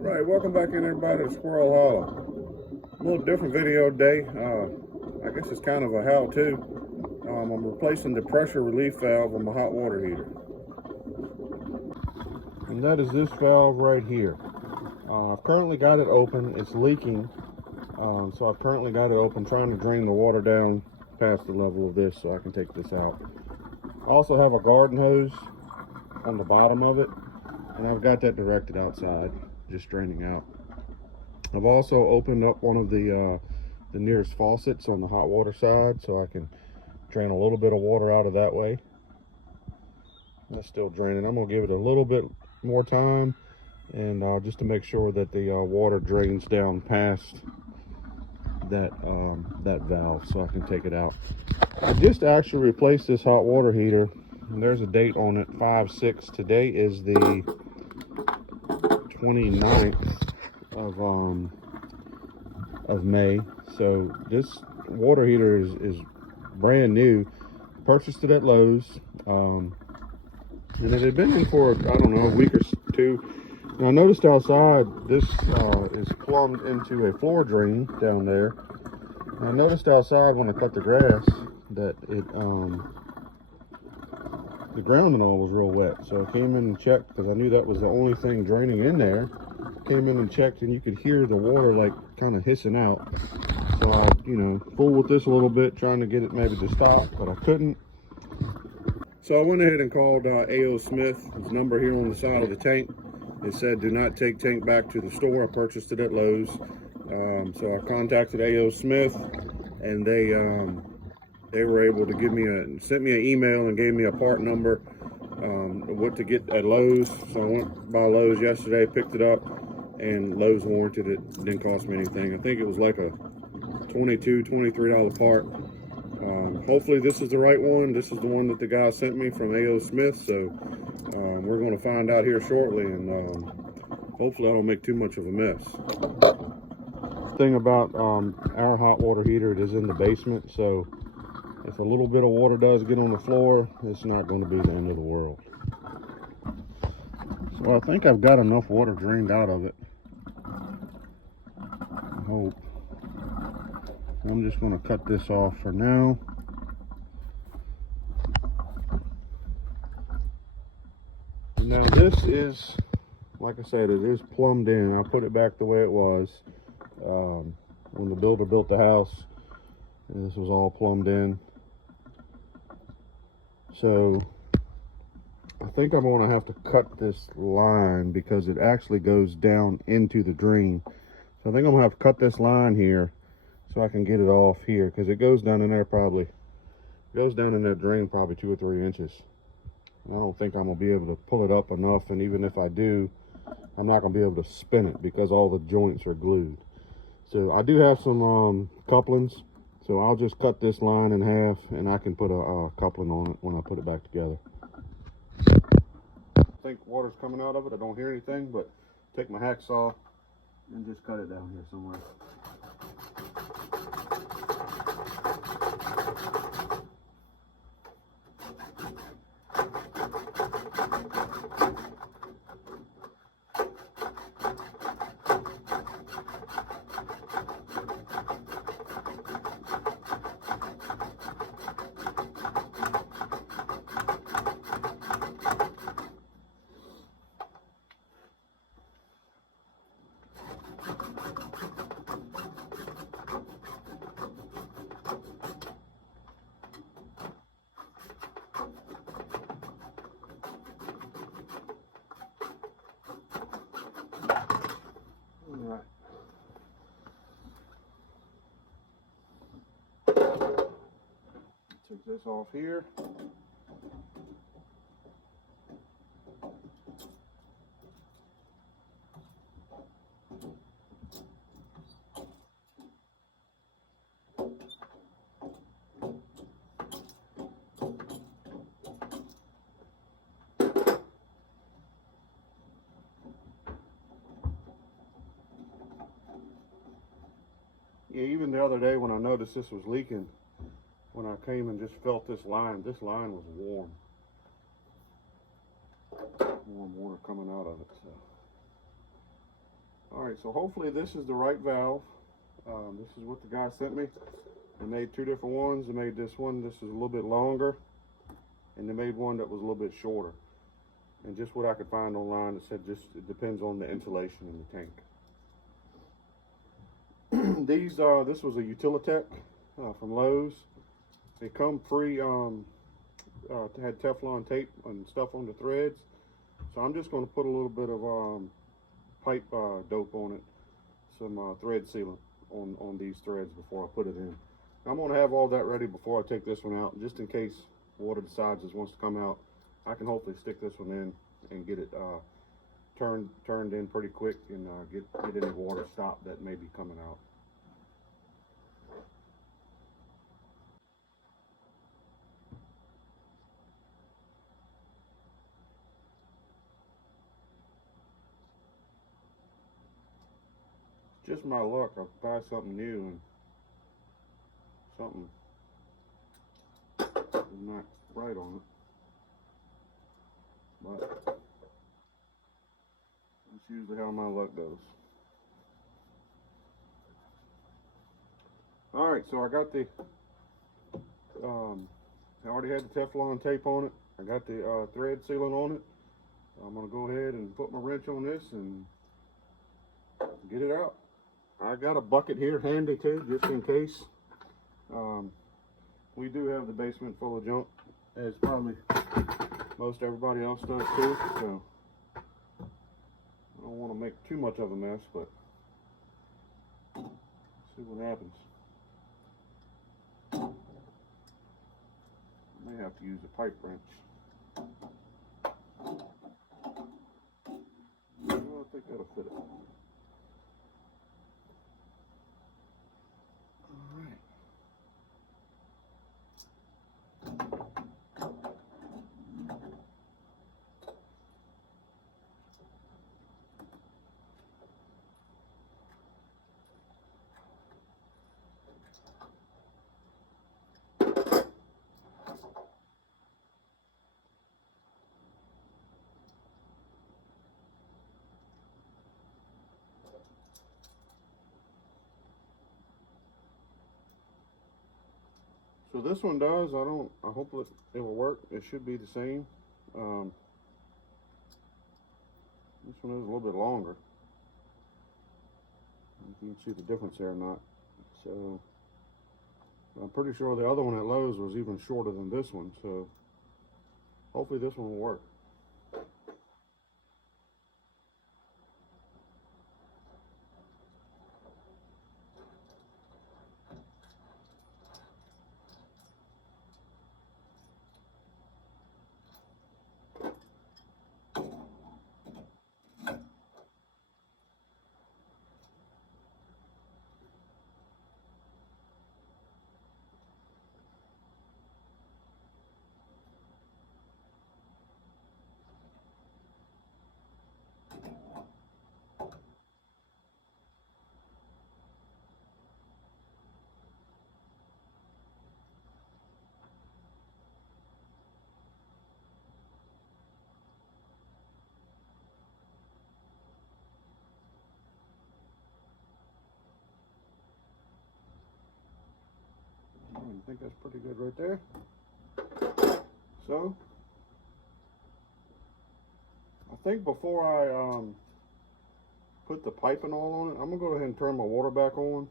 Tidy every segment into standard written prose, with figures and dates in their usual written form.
Right, welcome back in everybody to Squirrel Hollow. A little different video today. I guess it's kind of a how-to. I'm replacing the pressure relief valve on my hot water heater. And that is this valve right here. I've currently got it open. It's leaking. So I've currently got it open, trying to drain the water down past the level of this so I can take this out. I also have a garden hose on the bottom of it, and I've got that directed outside, just draining out. I've also opened up one of the nearest faucets on the hot water side so I can drain a little bit of water out of that way. That's still draining. I'm going to give it a little bit more time, and just to make sure that the water drains down past that valve so I can take it out. I just actually replaced this hot water heater, and there's a date on it, 5/6. Today is the 29th of May. So this water heater is brand new. Purchased it at Lowe's, and it had been in for, I don't know, a week or two. And I noticed outside this is plumbed into a floor drain down there. And I noticed outside when I cut the grass that it the grounding oil was real wet. So I came in and checked because I knew that was the only thing draining in there. Came in and checked, and you could hear the water like kind of hissing out. So I, fooled with this a little bit, trying to get it maybe to stop, but I couldn't. So I went ahead and called A.O. Smith. His number here on the side of the tank. It said, "Do not take tank back to the store." I purchased it at Lowe's. So I contacted A.O. Smith, and they were able to sent me an email and gave me a part number, what to get at Lowe's. So I went by Lowe's yesterday, picked it up, and Lowe's warranted it. It didn't cost me anything. I think it was like a $22, $23 part. Hopefully this is the right one. This is the one that the guy sent me from A.O. Smith. So we're going to find out here shortly, and hopefully I don't make too much of a mess. Thing about our hot water heater, it is in the basement, so if a little bit of water does get on the floor, it's not going to be the end of the world. So I think I've got enough water drained out of it. I hope. I'm just going to cut this off for now. Now this is, like I said, it is plumbed in. I put it back the way it was when the builder built the house. This was all plumbed in. So I think I'm going to have to cut this line because it actually goes down into the drain. So I think I'm going to have to cut this line here so I can get it off here, because it goes down in there drain probably 2 or 3 inches. And I don't think I'm going to be able to pull it up enough, and even if I do, I'm not going to be able to spin it because all the joints are glued. So I do have some couplings, so I'll just cut this line in half, and I can put a coupling on it when I put it back together. I think water's coming out of it. I don't hear anything, but take my hacksaw and just cut it down here somewhere. Alright. Take this off here. Yeah, even the other day when I noticed this was leaking, when I came and just felt this line was warm. Warm water coming out of it. So Alright, so hopefully this is the right valve. This is what the guy sent me. They made two different ones. They made this one, this is a little bit longer, and they made one that was a little bit shorter. And just what I could find online, it said just it depends on the insulation in the tank. This was a Utilitech from Lowe's. They come pre had Teflon tape and stuff on the threads. So I'm just going to put a little bit of pipe dope on it, some thread sealant on these threads before I put it in. I'm going to have all that ready before I take this one out, just in case water decides it wants to come out. I can hopefully stick this one in and get it turned in pretty quick and get any water stopped that may be coming out. Just my luck, I buy something new and something is not right on it. But that's usually how my luck goes. Alright, so I got the I already had the Teflon tape on it. I got the thread sealant on it. I'm going to go ahead and put my wrench on this and get it out. I got a bucket here handy too, just in case. We do have the basement full of junk, as probably most everybody else does too, so I don't want to make too much of a mess, but see what happens. I may have to use a pipe wrench. Well, I think that'll fit it. Alright. So this one does, I hope it will work. It should be the same. This one is a little bit longer. If you can see the difference there or not. So I'm pretty sure the other one at Lowe's was even shorter than this one, so hopefully this one will work. I think that's pretty good right there. So I think before I put the piping all on it, I'm gonna go ahead and turn my water back on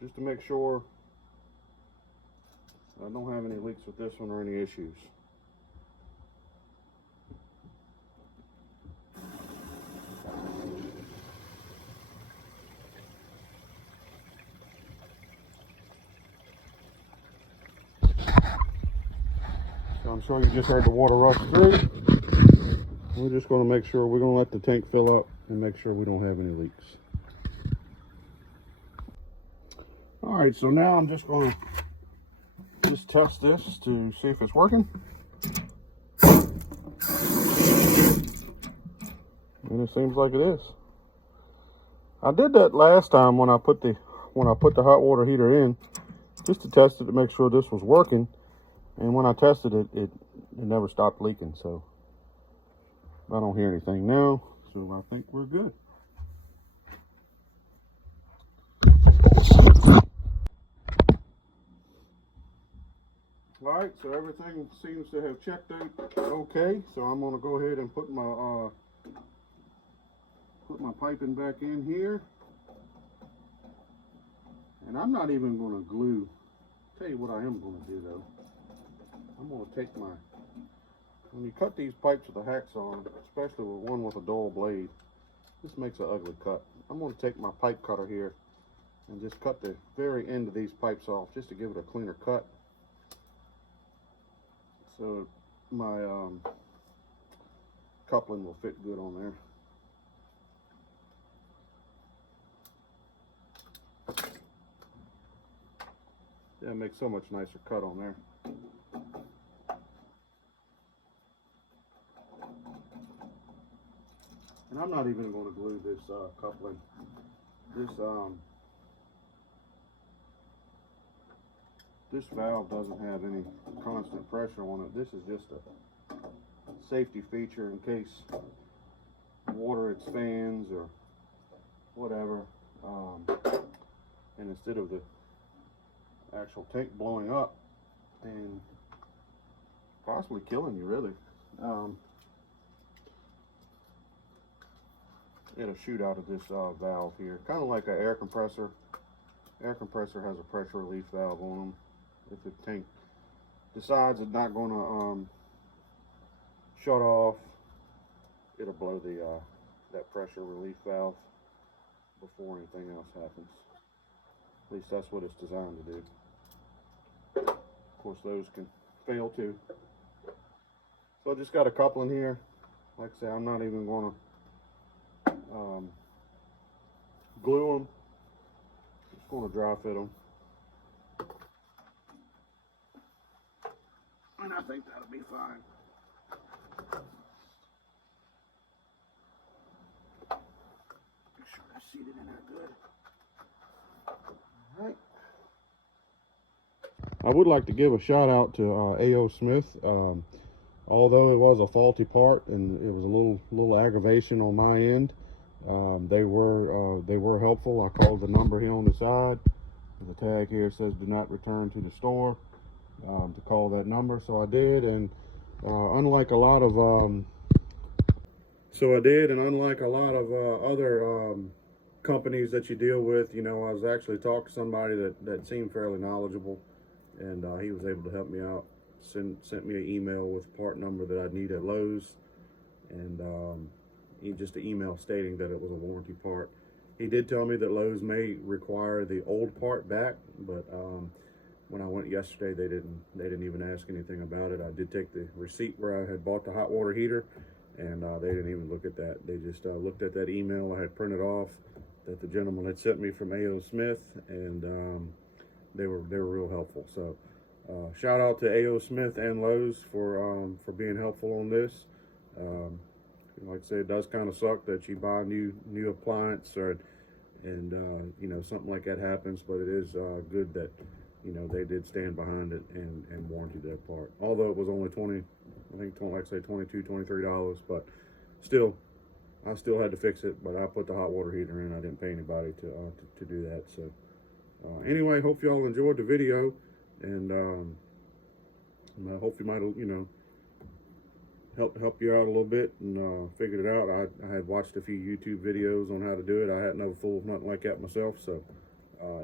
just to make sure I don't have any leaks with this one or any issues. So I'm sure you just heard the water rush through. We're just going to make sure, we're going to let the tank fill up and make sure we don't have any leaks. Alright, so now I'm just going to just test this to see if it's working. And it seems like it is. I did that last time when I put the hot water heater in, just to test it to make sure this was working. And when I tested it, it never stopped leaking, so I don't hear anything now, so I think we're good. Alright, so everything seems to have checked out okay, so I'm going to go ahead and put my piping back in here. And I'm not even going to glue. Tell you what I am going to do though. I'm going to take when you cut these pipes with a hacksaw, especially with one with a dull blade, this makes an ugly cut. I'm going to take my pipe cutter here and just cut the very end of these pipes off just to give it a cleaner cut. So my coupling will fit good on there. Yeah, it makes so much nicer cut on there. And I'm not even going to glue this coupling. This valve doesn't have any constant pressure on it. This is just a safety feature in case water expands or whatever. And instead of the actual tank blowing up and possibly killing you, really, it'll shoot out of this valve here, kind of like an air compressor. Air compressor has a pressure relief valve on them. If the tank decides it's not going to shut off, it'll blow that pressure relief valve before anything else happens. At least that's what it's designed to do. Of course, those can fail too. So I just got a coupling here. Like I say, I'm not even going to glue them. Just going to dry fit them. And I think that'll be fine. Make sure I seated in there good. All right. I would like to give a shout out to A.O. Smith. Although it was a faulty part and it was a little aggravation on my end, they were helpful. I called the number here on the side. The tag here says do not return to the store, to call that number. So I did, and unlike a lot of other companies that you deal with, you know, I was actually talking to somebody that seemed fairly knowledgeable, and he was able to help me out. Sent me an email with part number that I need at Lowe's, and just an email stating that it was a warranty part. He did tell me that Lowe's may require the old part back, but when I went yesterday, they didn't even ask anything about it. I did take the receipt where I had bought the hot water heater, and they didn't even look at that. They just looked at that email I had printed off that the gentleman had sent me from A.O. Smith, and they were real helpful. So shout out to A.O. Smith and Lowe's for being helpful on this. Like I said, it does kind of suck that you buy a new appliance and you know, something like that happens, but it is good that, you know, they did stand behind it and warranted that part. Although it was only like I say, $22, $23, but still, I still had to fix it. But I put the hot water heater in. I didn't pay anybody to do that. So anyway, hope y'all enjoyed the video, and I hope you might, you know, help you out a little bit and figured it out. I had watched a few YouTube videos on how to do it. I hadn't never fooled nothing like that myself, so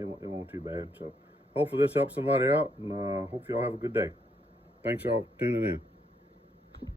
it wasn't too bad. So hopefully this helps somebody out, and hope y'all have a good day. Thanks y'all for tuning in.